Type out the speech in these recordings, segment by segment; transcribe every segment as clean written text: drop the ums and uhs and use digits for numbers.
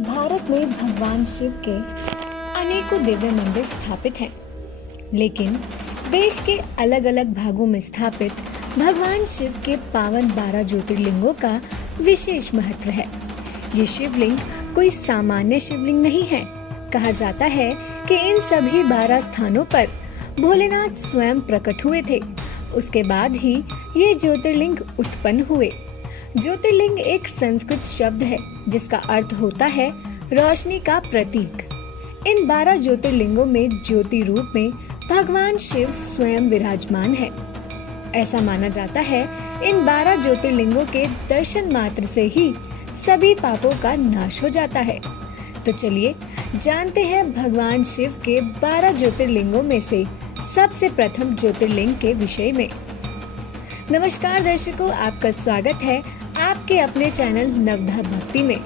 भारत में भगवान शिव के अनेकों दिव्य मंदिर स्थापित हैं, लेकिन देश के अलग अलग भागों में स्थापित भगवान शिव के पावन 12 ज्योतिर्लिंगों का विशेष महत्व है। ये शिवलिंग कोई सामान्य शिवलिंग नहीं है। कहा जाता है कि इन सभी 12 स्थानों पर भोलेनाथ स्वयं प्रकट हुए थे। उसके बाद ही ये ज्योतिर्लिंग उत्पन्न हुए। ज्योतिर्लिंग एक संस्कृत शब्द है जिसका अर्थ होता है रोशनी का प्रतीक। इन 12 ज्योतिर्लिंगों में ज्योति रूप में भगवान शिव स्वयं विराजमान है। ऐसा माना जाता है इन 12 ज्योतिर्लिंगों के दर्शन मात्र से ही सभी पापों का नाश हो जाता है। तो चलिए जानते हैं भगवान शिव के 12 ज्योतिर्लिंगों में से सबसे प्रथम ज्योतिर्लिंग के विषय में। नमस्कार दर्शकों, आपका स्वागत है आपके अपने चैनल नवधा भक्ति में।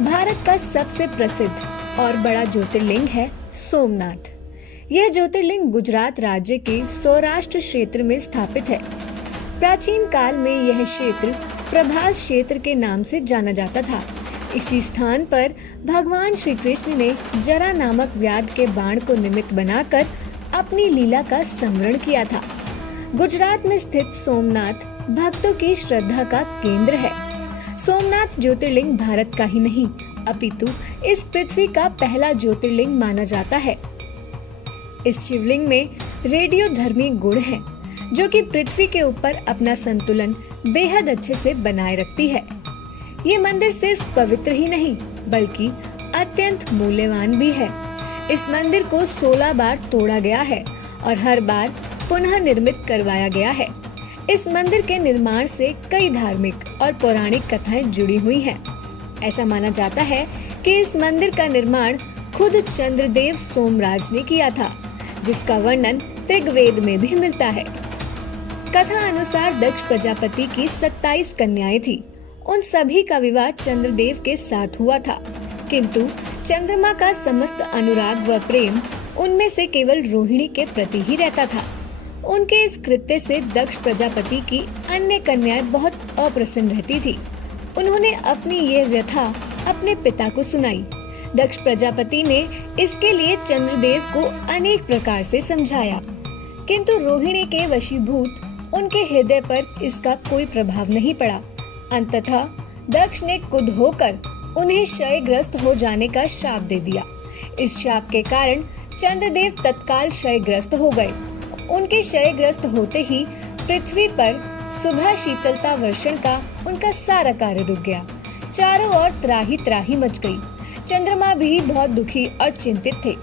भारत का सबसे प्रसिद्ध और बड़ा ज्योतिर्लिंग है सोमनाथ। यह ज्योतिर्लिंग गुजरात राज्य के सौराष्ट्र क्षेत्र में स्थापित है। प्राचीन काल में यह क्षेत्र प्रभास क्षेत्र के नाम से जाना जाता था। इसी स्थान पर भगवान श्री कृष्ण ने जरा नामक व्याध के बाण को निमित्त बनाकर अपनी लीला का स्मरण किया था। गुजरात में स्थित सोमनाथ भक्तों की श्रद्धा का केंद्र है। सोमनाथ ज्योतिर्लिंग भारत का ही नहीं अपितु इस पृथ्वी का पहला ज्योतिर्लिंग माना जाता है। इस शिवलिंग में रेडियोधर्मी गुण है जो कि पृथ्वी के ऊपर अपना संतुलन बेहद अच्छे से बनाए रखती है। ये मंदिर सिर्फ पवित्र ही नहीं बल्कि अत्यंत मूल्यवान भी है। इस मंदिर को 16 बार तोड़ा गया है और हर बार पुनः निर्मित करवाया गया है। इस मंदिर के निर्माण से कई धार्मिक और पौराणिक कथाएं जुड़ी हुई हैं। ऐसा माना जाता है कि इस मंदिर का निर्माण खुद चंद्रदेव सोमराज ने किया था, जिसका वर्णन ऋग्वेद में भी मिलता है। कथा अनुसार दक्ष प्रजापति की 27 कन्याएं थी। उन सभी का विवाह चंद्रदेव के साथ हुआ था, किंतु चंद्रमा का समस्त अनुराग व प्रेम उनमें से केवल रोहिणी के प्रति ही रहता था। उनके इस कृत्य से दक्ष प्रजापति की अन्य कन्याएं बहुत अप्रसन्न रहती थी। उन्होंने अपनी ये व्यथा अपने पिता को सुनाई। दक्ष प्रजापति ने इसके लिए चंद्रदेव को अनेक प्रकार से समझाया, किंतु रोहिणी के वशीभूत उनके हृदय पर इसका कोई प्रभाव नहीं पड़ा। अंततः दक्ष ने क्रुद्ध होकर उन्हें क्षयग्रस्त हो जाने का शाप दे दिया। इस शाप के कारण चंद्रदेव तत्काल क्षयग्रस्त हो गए। उनके क्षयग्रस्त होते ही पृथ्वी पर सुधा शीतलता वर्षण का उनका सारा कार्य रुक गया। चारों ओर त्राही त्राही मच गई। चंद्रमा भी बहुत दुखी और चिंतित थे।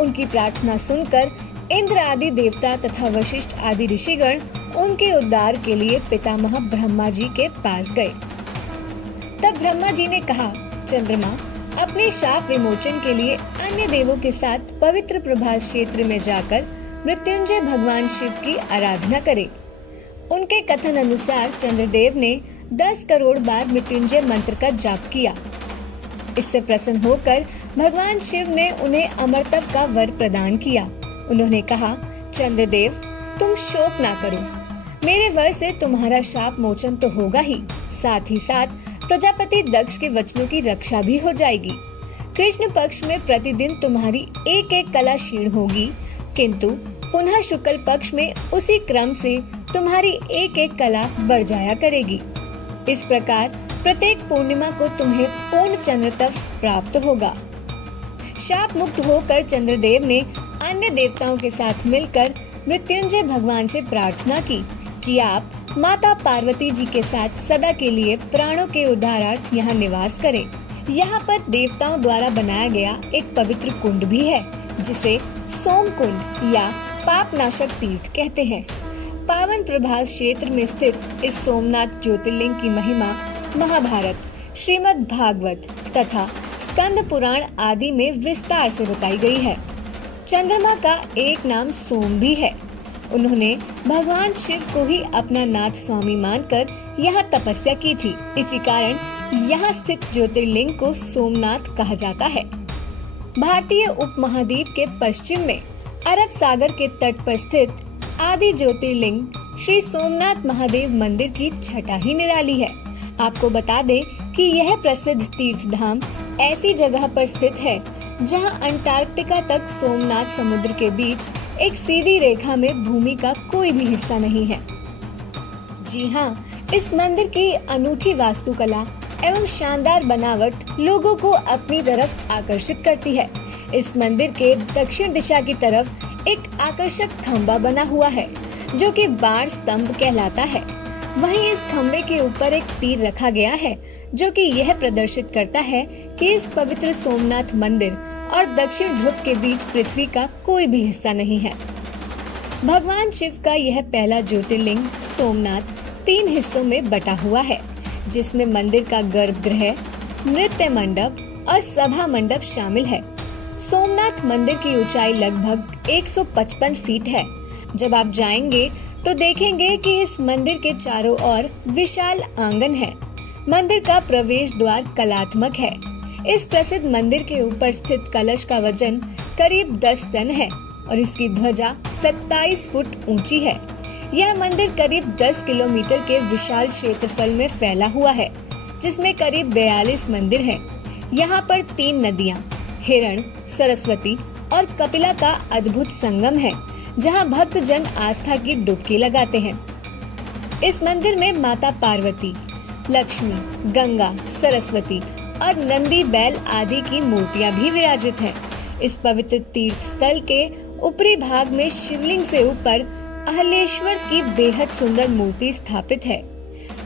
उनकी प्रार्थना सुनकर इंद्र आदि देवता तथा वशिष्ठ आदि ऋषिगण उनके उद्धार के लिए पितामह ब्रह्मा जी के पास गए। तब ब्रह्मा जी ने कहा, चंद्रमा अपने शाप विमोचन के लिए अन्य देवों के साथ पवित्र प्रभास क्षेत्र में जाकर मृत्युंजय भगवान शिव की आराधना करे। उनके कथन अनुसार चंद्रदेव ने 10 करोड़ बार मृत्युंजय मंत्र का जाप किया। इससे प्रसन्न होकर भगवान शिव ने उन्हें अमरत्व का वर प्रदान किया। उन्होंने कहा, चंद्रदेव तुम शोक ना करो, मेरे वर से तुम्हारा शाप मोचन तो होगा ही, साथ ही साथ प्रजापति दक्ष के वचनों की रक्षा भी हो जाएगी। कृष्ण पक्ष में प्रतिदिन तुम्हारी एक एक कला क्षीण होगी, किंतु पुनः शुक्ल पक्ष में उसी क्रम से तुम्हारी एक एक कला बढ़ जाया करेगी। इस प्रकार प्रत्येक पूर्णिमा को तुम्हें पूर्ण चंद्रत्व प्राप्त होगा। शाप मुक्त होकर चंद्रदेव ने अन्य देवताओं के साथ मिलकर मृत्युंजय भगवान से प्रार्थना की कि आप माता पार्वती जी के साथ सदा के लिए प्राणों के उद्धारार्थ यहाँ निवास करें। यहाँ पर देवताओं द्वारा बनाया गया एक पवित्र कुंड भी है, जिसे सोम कुंड या पाप नाशक तीर्थ कहते हैं। पावन प्रभास क्षेत्र में स्थित इस सोमनाथ ज्योतिर्लिंग की महिमा महाभारत, श्रीमद् भागवत तथा स्कंद पुराण आदि में विस्तार से बताई गई है। चंद्रमा का एक नाम सोम भी है। उन्होंने भगवान शिव को ही अपना नाथ स्वामी मानकर यहाँ तपस्या की थी। इसी कारण यहाँ स्थित ज्योतिर्लिंग को सोमनाथ कहा जाता है। भारतीय उपमहाद्वीप के पश्चिम में अरब सागर के तट पर स्थित आदि ज्योतिर्लिंग श्री सोमनाथ महादेव मंदिर की छटा ही निराली है। आपको बता दें कि यह प्रसिद्ध तीर्थ धाम ऐसी जगह पर स्थित है जहां अंटार्कटिका तक सोमनाथ समुद्र के बीच एक सीधी रेखा में भूमि का कोई भी हिस्सा नहीं है। जी हाँ, इस मंदिर की अनूठी वास्तुकला एवं शानदार बनावट लोगों को अपनी तरफ आकर्षित करती है। इस मंदिर के दक्षिण दिशा की तरफ एक आकर्षक खंबा बना हुआ है जो कि बाण स्तंभ कहलाता है। वहीं इस खंबे के ऊपर एक तीर रखा गया है जो कि यह प्रदर्शित करता है कि इस पवित्र सोमनाथ मंदिर और दक्षिण ध्रुव के बीच पृथ्वी का कोई भी हिस्सा नहीं है। भगवान शिव का यह पहला ज्योतिर्लिंग सोमनाथ 3 हिस्सों में बटा हुआ है, जिसमें मंदिर का गर्भगृह, नृत्य मंडप और सभा मंडप शामिल है। सोमनाथ मंदिर की ऊंचाई लगभग 155 फीट है। जब आप जाएंगे तो देखेंगे कि इस मंदिर के चारों ओर विशाल आंगन है। मंदिर का प्रवेश द्वार कलात्मक है। इस प्रसिद्ध मंदिर के ऊपर स्थित कलश का वजन करीब 10 टन है और इसकी ध्वजा 27 फुट ऊंची है। यह मंदिर करीब 10 किलोमीटर के विशाल क्षेत्रफल में फैला हुआ है, जिसमें करीब 42 मंदिर हैं। यहाँ पर 3 नदियाँ, हिरण, सरस्वती और कपिला का अद्भुत संगम है, जहाँ भक्तजन आस्था की डुबकी लगाते हैं। इस मंदिर में माता पार्वती, लक्ष्मी, गंगा, सरस्वती और नंदी बैल आदि की मूर्तियां भी विराजित हैं। इस पवित्र तीर्थ स्थल के ऊपरी भाग में शिवलिंग से ऊपर अहलेश्वर की बेहद सुंदर मूर्ति स्थापित है।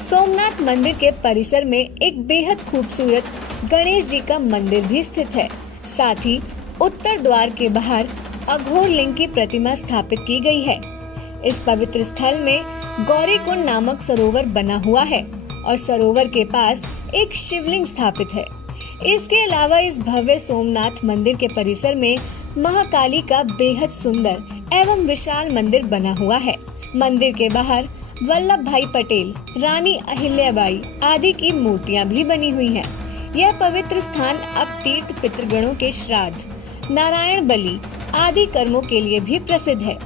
सोमनाथ मंदिर के परिसर में एक बेहद खूबसूरत गणेश जी का मंदिर भी स्थित है। साथ ही उत्तर द्वार के बाहर अघोर लिंग की प्रतिमा स्थापित की गई है। इस पवित्र स्थल में गौरीकुंड नामक सरोवर बना हुआ है और सरोवर के पास एक शिवलिंग स्थापित है। इसके अलावा इस भव्य सोमनाथ मंदिर के परिसर में महाकाली का बेहद सुंदर एवं विशाल मंदिर बना हुआ है। मंदिर के बाहर वल्लभ भाई पटेल, रानी अहिल्याबाई आदि की मूर्तियां भी बनी हुई हैं। यह पवित्र स्थान अब तीर्थ पितृगणों के श्राद्ध, नारायण बलि आदि कर्मों के लिए भी प्रसिद्ध है।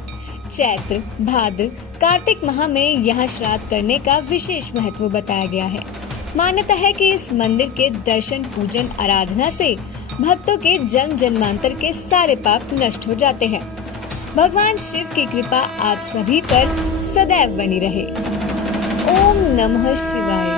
चैत्र, भाद्र, कार्तिक माह में यहाँ श्राद्ध करने का विशेष महत्व बताया गया है। मान्यता है कि इस मंदिर के दर्शन, पूजन, आराधना से भक्तों के जन्म जन्मांतर के सारे पाप नष्ट हो जाते हैं। भगवान शिव की कृपा आप सभी पर सदैव बनी रहे। ओम नमः शिवाय।